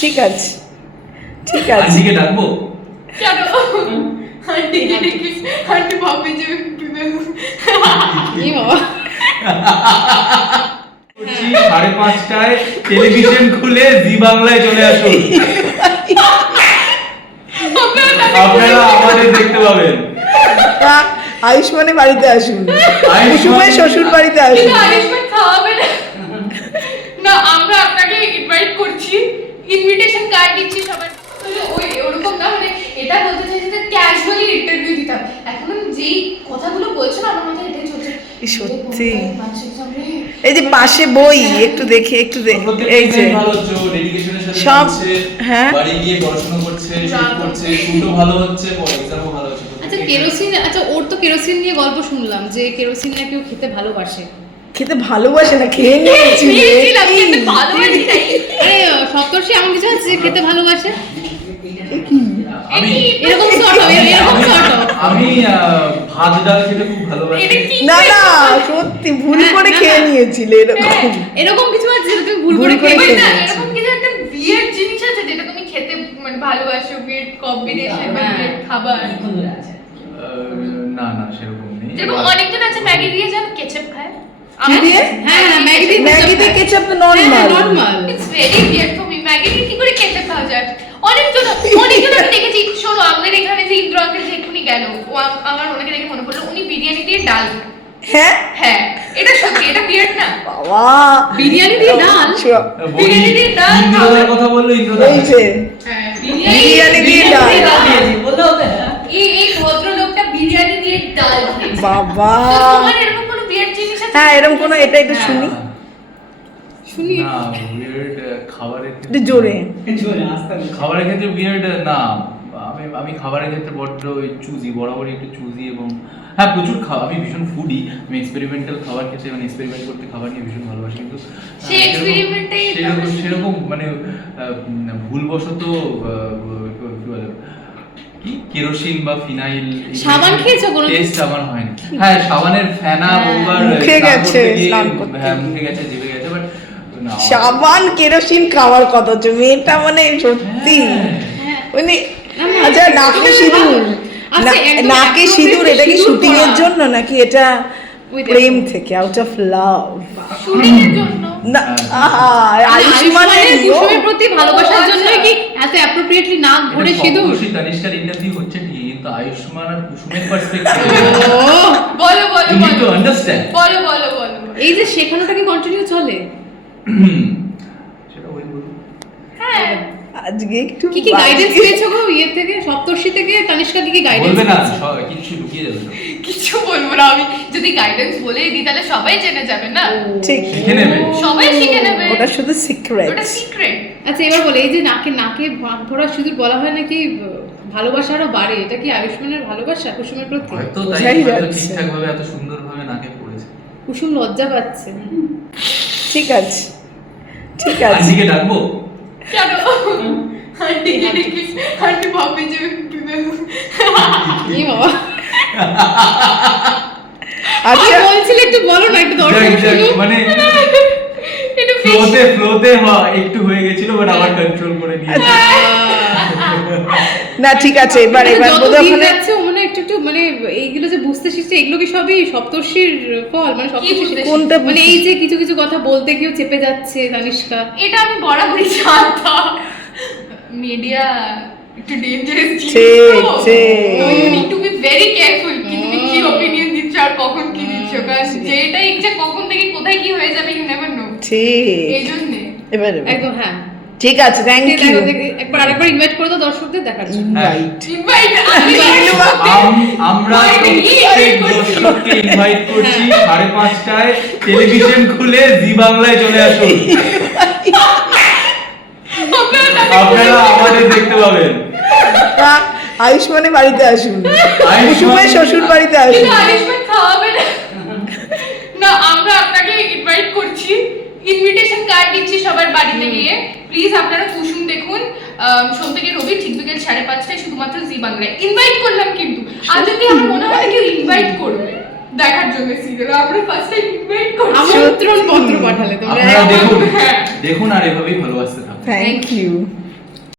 ঠিক আছে। ঠিক আছে। আন্টিকে ডাকবো? কেন? আন্টিকে ডেকে আন্টি ভাববে যে এই বাবা? সাড়ে পাঁচটায় টেলিভিশন খুলে জি বাংলায় চলে আসুন আপনারা আমাদের দেখতে পাবেন। তা আয়ুষ্মানে বাড়িতে আসুন। আয়ুষ্মান- কুসুমের শ্বশুর বাড়িতে আসুন। আয়ুষ্মান খাওয়াবে না। না আমরা দিচ্ছি সবার। ওই ওরকম না মানে এটা বলতে চাইছি যে ক্যাজুয়ালি ইন্টারভিউ দিতাম। এখন আমি যেই কথাগুলো বলছো না আমার মাথায় এটাই চলছে। এই সত্যি। এই যে পাশে বই একটু দেখে একটু এই যে সব, হ্যাঁ। বাড়ি গিয়ে পড়াশোনা করছে করছে ভালো হচ্ছে এক্সামও ভালো হচ্ছে। আচ্ছা কেরোসিন আচ্ছা ওর তো কেরোসিন নিয়ে গল্প শুনলাম যে কেরোসিন না কেউ খেতে ভালোবাসে। খেতে ভালোবাসে না খেয়ে নিয়েছি ভালোবাসি সপ্তর্ষি এমন কিছু আছে খেতে ভালোবাসে? আমি এরকম এরকম সর্ট আমি ভাত ডাল খেতে খুব ভালোবাসি। না না সত্যি ভুল করে খেয়ে নিয়েছিলে এরকম। এরকম কিছু আছে তুমি ভুল করে খেয়ে না এরকম কিছু একটা বিয়ের জিনিস আছে যেটা তুমি খেতে মানে ভালোবাসো বিয়ের কম্বিনেশন বা হ্যাঁ। খাবার। না না সেরকম নেই। যেরকম অনেকজন আছে ম্যাগি দিয়ে যেন কেচাপ খায়। কি দিয়ে? হ্যাঁ হ্যাঁ ম্যাগি দিয়ে ম্যাগি দিয়ে কেচাপ তো হ্যাঁ normal normal it's very weird for me Maggi দিয়ে কি করে কেচাপ খাওয়া যায়? অনেকজন অনেকজন আমি দেখেছি শোনো আমাদের এখানে যে ইন্দ্র আঙ্কেল যে এক্ষুনি গেল আমার ওনাকে দেখে মনে পড়ল উনি বিরিয়ানি দিয়ে ডাল। হ্যাঁ? হ্যাঁ এটা সত্যি এটা বিয়ার্ড না? বাবা। বিরিয়ানি দিয়ে ডাল? বিরিয়ানি দিয়ে ডাল ইন্দ্রদার কথা বলল ইন্দ্রদা এই যে। বিরিয়ানি দিয়ে ডাল। এই এই ভদ্রলোকটা বিরিয়ানি দিয়ে ডাল বাবা। হ্যাঁ এরকম কোনো এটা এটা শুনি। শুনি। না weird, খাবারের একটু ক্ষেত্রে- জোরে খাবারের ক্ষেত্রে উইয়ার্ড না আমি আমি খাবারের ক্ষেত্রে বড্ড চুজি বরাবরই একটু চুজি এবং হ্যাঁ প্রচুর খাওয়া আমি ভীষণ ফুডি আমি এক্সপেরিমেন্টাল খাবার খেতে মানে এক্সপেরিমেন্ট করতে খাবার নিয়ে ভীষণ ভালোবাসি কিন্তু সেরকম- সেরকম মানে আহ, ভুলবশত আহ, কি বলে কি? কেরোসিন বা ফিনাইল সাবান খেয়েছো কোনো টেস্ট সাবান হয়নি। হ্যাঁ সাবানের ফেনা হ্যাঁ। বহুবার মুখে গেছে, স্নান করতে হ্যাঁ মুখে গেছে জিভে গেছে বাট সাবান কেরোসিন খাওয়ার কথা হচ্ছে মেয়েটা মানে সত্যি। হ্যাঁ। মানে আচ্ছা নাকে সিঁদুর। নাকে সিঁদুর এটা কি শুটিং এর জন্য নাকি এটা। প্রেম থেকে আউট অফ লাভ শুটিং এর জন্য। না। আয়ুষ্মানের আয়ুষ্মানের। কুসুমের প্রতি ভালোবাসার জন্য। কি এত অ্যাপ্রোপ্রিয়েটলি নাক ভরে সিঁদুর? সপ্তর্ষি তানিষ্কার ইন্টারভিউ হচ্ছে ঠিকই কিন্তু আয়ুষ্মান আর কুসুমের পার্সপেক্টিভ ও বলো বলো টু আন্ডারস্ট্যান্ড বলো। বলো বলো এই যে শেখানোটা কি কন্টিনিউ চলে? সেটা ওই বলুন। হ্যাঁ। আজকে একটু কি কি গাইডেন্স পেয়েছ গো ইয়ে থেকে সপ্তর্ষি থেকে তানিষ্কা কি কি গাইডেন্স বলবে না কিছু লুকিয়ে যাবে কিছু বলব না আমি যদি গাইডেন্স বলে দিই তাহলে সবাই জেনে যাবে না। ঠিক। শিখে নেবে। সবাই শিখে নেবে। ওটা শুধু সিক্রেট ওটা সিক্রেট আচ্ছা এবার বলে এই যে নাকে নাকে ভাগ ভরা সিঁদুর বলা হয় নাকি আহ, ভালোবাসা আরও বাড়ে? এটা কি আয়ুষ্মানের ভালোবাসা কুসুমের প্রতি? হয়তো তাই হয়তো যাচ্ছে। ঠিকঠাক ভাবে এত সুন্দর ভাবে নাকে পড়েছে। কুসুম লজ্জা পাচ্ছে। ঠিক আছে। ঠিক আছে। আন্টিকে ডাকবো? কেন? আন্টিকে ডেকে আন্টি ভাববে যে এই বাবা? আচ্ছা। বলছিলে একটু বলো না একটু দর্শক যাক, মানে ফ্লোতে ফ্লোতে হয় একটু হয়ে গেছিল বাট আবার কন্ট্রোল করে নিয়েছে না ঠিক আছে এবার মানে এবার বোধহয় মানে একটু একটু মানে এইগুলো যে বুঝতে শিখছে এগুলো কি সবই সপ্তর্ষির ফল? মানে সপ্তর্ষি কোনটা মানে এই যে কিছু কিছু কথা বলতে গিয়েও চেপে যাচ্ছে তানিষ্কা। এটা আমি বরাবরই জানতাম। মিডিয়া একটু ডেঞ্জারাস ঠিক, ঠিক। You need to be very careful কি তুমি কি অপিনিয়ন দিচ্ছ আর কখন কি দিচ্ছ? কারণ যেটা ইচ্ছা কখন থেকে কোথায় কি হয়ে যাবে ইউ নেভার নো ঠিক। এই জন্য। এবার। একদম হ্যাঁ। ঠিক আছে থ্যাংক ইউ একবার আরেকবার ইনভাইট করে দাও দর্শকদের দেখার জন্য। রাইট ইনভাইট আমরা প্রত্যেক দর্শককে ইনভাইট করছি পাঁচটায় টেলিভিশন খুলে জি বাংলায় চলে আসুন। আপনারা আমাদের দেখতে পাবেন। আয়ুষ্মানে বাড়িতে আসুন। আয়ুষ্মান- শ্বশুর বাড়িতে আসুন। আয়ুষ্মান না আমরা আপনাকে ইনভাইট করছি। ইনভিটেশন কার্ড দিচ্ছি সবার বাড়িতে গিয়ে। প্লিজ আপনারা কুসুম দেখুন। সোম থেকে রবি ঠিক বিকেল সাড়ে পাঁচটায় শুধুমাত্র জি বাংলায়। ইনভাইট করলাম কিন্তু। আর যদি আমার মনে হয় কেউ ইনভাইট করবে দেখার জন্য সিরিয়াল আমরা ফার্স্ট টাইম ইনভাইট করছি। আমন্ত্রণ পত্র পাঠালে তোমরা। দেখুন। হ্যাঁ। দেখুন আর এভাবেই ভালোবাসতে থাকুন। Thank you